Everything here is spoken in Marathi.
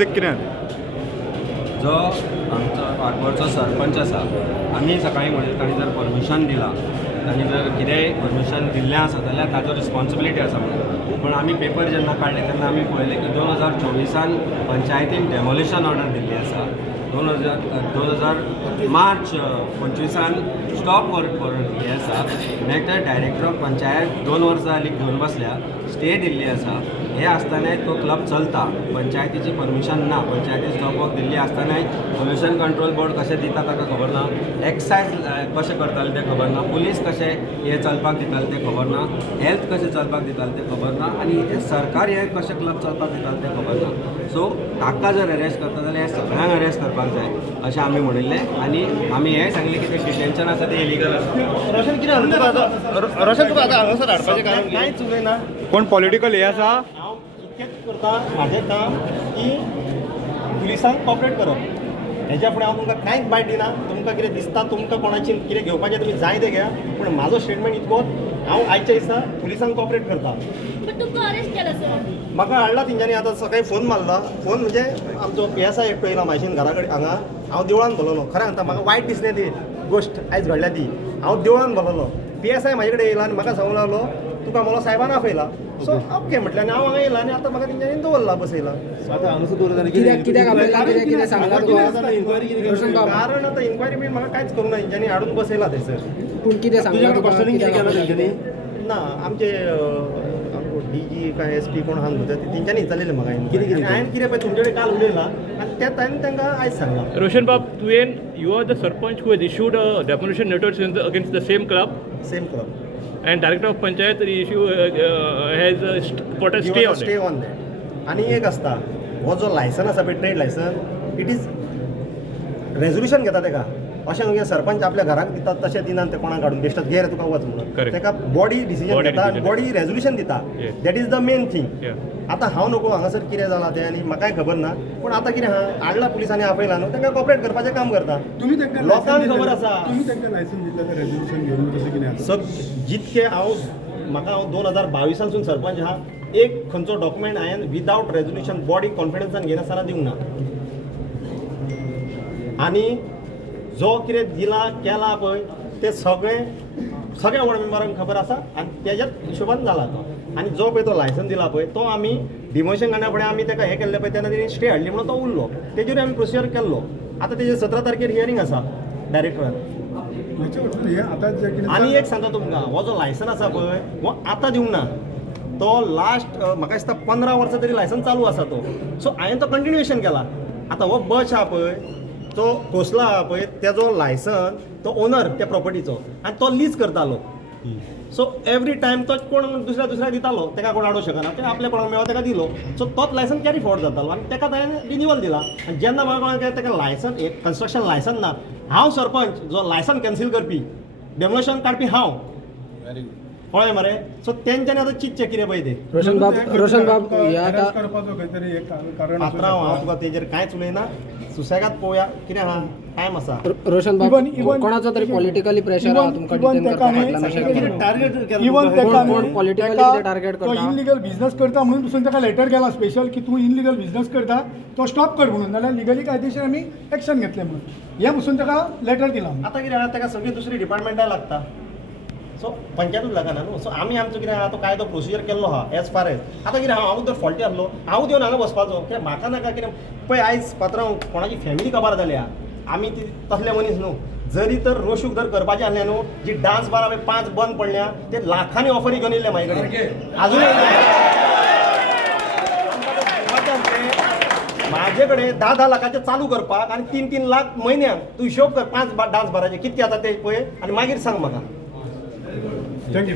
कितें जो आमचो वाटवरचो सरपंच आसा आमी सकाळीं म्हणले ताणी जर परमिशन दिलां ताणी जर कितेंय परमिशन दिल्लें आसा जाल्यार ताजो रिस्पॉन्सिबिलिटी आसा म्हणून पण आमी पेपर जेन्ना काडले तेन्ना आमी पळयलें की 2024 पंचायतीन डेमोलिशन ऑर्डर दिल्ली आसा 2000 मार्च 25 स्टॉप करून दिल्ली आसा नेक्स्ट डायरेक्टर ऑफ पंचायत 2 वर्सां जालीं घेवन बसल्या स्टे दिल्ली आसा हे आसतानाय तो क्लब चलता पंचायतीची परमिशन ना पंचायती स्टॉप वर्क दिल्ली आसतानाय पोल्युशन कंट्रोल बोर्ड कशें दिता ताका खबर ना एक्सायज कशें करताले तें खबर ना पुलीस कशें हे चलपाक दिताले तें खबर ना हेल्थ कशें चलपाक दिताले तें खबर ना आनी हे सरकार हे कशें क्लब चलपाक दिताले तें खबर ना सो ताका जर अरेस्ट करता जाल्यार हे सगळ्यांक अरेस्ट करपाक जाय अशें आमी म्हणिल्लें आनी आमी हेंय सांगलें की तें डिटेन्शन आसा तें इलिगल आसा रोशन कितें रोशन तुका आतां हांगासर हाडपाचें कारण कांयच उलयना कोण पॉलिटिकल हे आसा हांव इतकेंच करता म्हाजें काम की पुलिसांक कॉपरेट करप हेच्या फुडें हांव तुमकां कांयच बायट दिना तुमकां कितें दिसता तुमकां कोणाची कितें घेवपाचें तुमी जाय तें घ्या पूण म्हाजो स्टेटमेंट इतकोच हांव आयच्या दिसा पुलिसांक कॉपरेट करता पण तुमकां अरेस्ट केला सर म्हाका हाडला तेंच्यांनी आतां सकाळीं फोन मारला फोन म्हणजे आमचो PSI एकटो येयला म्हाजीन घरा कडेन हांगा हांव देवळान भरलोलो खरें सांगता म्हाका वायट दिसलें ती गोश्ट आयज घडल्या ती हांव देवळान भरलोलो PSI म्हाजे कडेन येयला आनी म्हाका सांगूंक लागलो तुका मोलो सायबान आपयला सो ओके म्हटलें आनी हांव हांगा येयला आनी आतां म्हाका तेंच्यांनी दवरला बसयला कारण आतां इन्क्वायरी बीन म्हाका कांयच करूं ना तेंच्यांनी हाडून बसयला थंयसर पूण कितें सांगला तुका ना आमचे DG काय SP कोण आहा न्हू तेंच्यांनी विचारलेलें म्हाका हांवें कितें पळय तुमचे कडेन काल उलयलां आनी त्या हांवें तांकां आयज सांगलां Roshan Bab, you are the Sarpanch who has issued a demolition notice against the same club, same club and Director of Panchayat has put a stay on stay it. On that आनी एक आसता हो जो लायसन आसा पळय trade licence it is resolution घेता तेका अशें न्हू की सरपंच आपल्या घराक दितात तशें दिनात ते कोणाक काडून बेश्टात घे रे तुका वच म्हणून Correct. तेका बॉडी डिसिजन Body घेता decision. बॉडी रेजोल्युशन दिता Yes. That is the main thing Yeah. आतां हांव नको हांगासर कितें जालां तें आनी म्हाकाय खबर ना पूण आतां कितें आहा हाडला पुलिसांनी आपयला न्हू तांकां कॉपरेट करपाचें काम करता तुम्ही तांकां लोकांक खबर आसा तुम्ही तांकां लायसन दितले ते रेजोल्युशन घेवन तशें कितें आसा सग जितके म्हाका हांव 2022 सरपंच आहा एक खंयचो डॉक्युमेंट हांवें विदावट रेजोल्युशन बॉडी कॉन्फिडन्सान घेनासतना दिवंक ना आनी जो कितें दिला केला पळय ते सगळ्या वॉर्ड मेंबरांक खबर आसा आनी तेज्याच हिशोबान जाला तो आनी जो पळय तो लायसन दिला पळय तो आमी डिमोशन करण्या फुडें आमी ताका हें केल्लें पळय तेन्ना तेणी स्टे हाडली म्हणून तो उरलो तेजेर आमी प्रोसिजर केल्लो आतां तेजेर 17 तारखेर हियरींग आसा डायरेक्टरान हाचे फाटल्यान हें आतां जें कितें आनी एक सांगता तुमकां हो जो लायसन आसा पळय हो आतां दिवंक ना तो लास्ट म्हाका दिसता 15 वर्सां तरी लायसन चालू आसा तो सो हांवें तो कंटिन्युएशन केला आतां हो बच आहा पळय तो खोसला आहा पळय तेजो लायसन तो ओनर त्या प्रॉपर्टीचो आनी तो लीज करतालो सो एवरी टायम तो कोण दुसऱ्या दितालो तेका कोण हाडूंक शकना ते आपल्या कोणाक मेळ्ळो तेका दिलो सो तोच लायसन कॅरी फॉर्ड जातालो आनी तेका हांवें रिन्युअल दिला आनी जेन्ना म्हाका कळ्ळें तेका लायसन कन्स्ट्रक्शन लायसन ना हांव सरपंच जो लायसन कॅन्सील करपी डेमोलेशन काडपी हांव कळ्ळें मरे सो तेंच्यांनी आतां चिंतचें कितें पळय तें रोशन बाब ह्या अरेस्ट आतां करपाचो खंय तरी एक कारण आसूं पात्रांव हांव शकता. तुका तेजेर कांयच उलयना सुसेगाद पळोवया कितें आहा टायम आसा रोशन बाब Even- कोणाचो तरी पॉलिटिकली प्रेशर आहा तुमकां डिटेन करपा फाटल्यान अशें कितें टार्गेट इवन कोण politically कितें target तो करता? इनलिगल बिझनेस करता म्हणून दुसरं ताका लेटर केला स्पेशल की तूं इनलिगल बिझनेस करता तो स्टॉप कर म्हणून नाल्यार लिगली कायदेशीर आमी एक्शन घेतले म्हणून हे पसून ताका लेटर दिला आतां कितें आहा ताका सगळी दुसरी डिपार्टमेंटाय लागता सो पंचायतूच लागना न्हू सो आमी आमचो कितें आहा तो कायदो प्रोसिजर केल्लो आहा एज फार एज आतां कितें हांव जर फॉल्टी आसलो हांव देवन हांगा बसपाचो कित्याक म्हाका नाका कितें पळय आयज पात्रांव कोणाची फॅमिली काबार जाल्या आमी ती तसले मनीस न्हू जरी तर रोशूक जर करपाचें आसलें न्हू जी डान्स बार हांवें 5 बंद पडल्या ते लाखांनी ऑफरी घेवन येयले म्हाजे कडेन आजुनूय म्हाजे कडेन 10 लाखाचे चालू करपाक आनी 3 लाख म्हयन्याक तूं हिशोब कर 5 डान्स बाराचे कितके जाता ते पळय आनी मागीर सांग म्हाका थँक्यू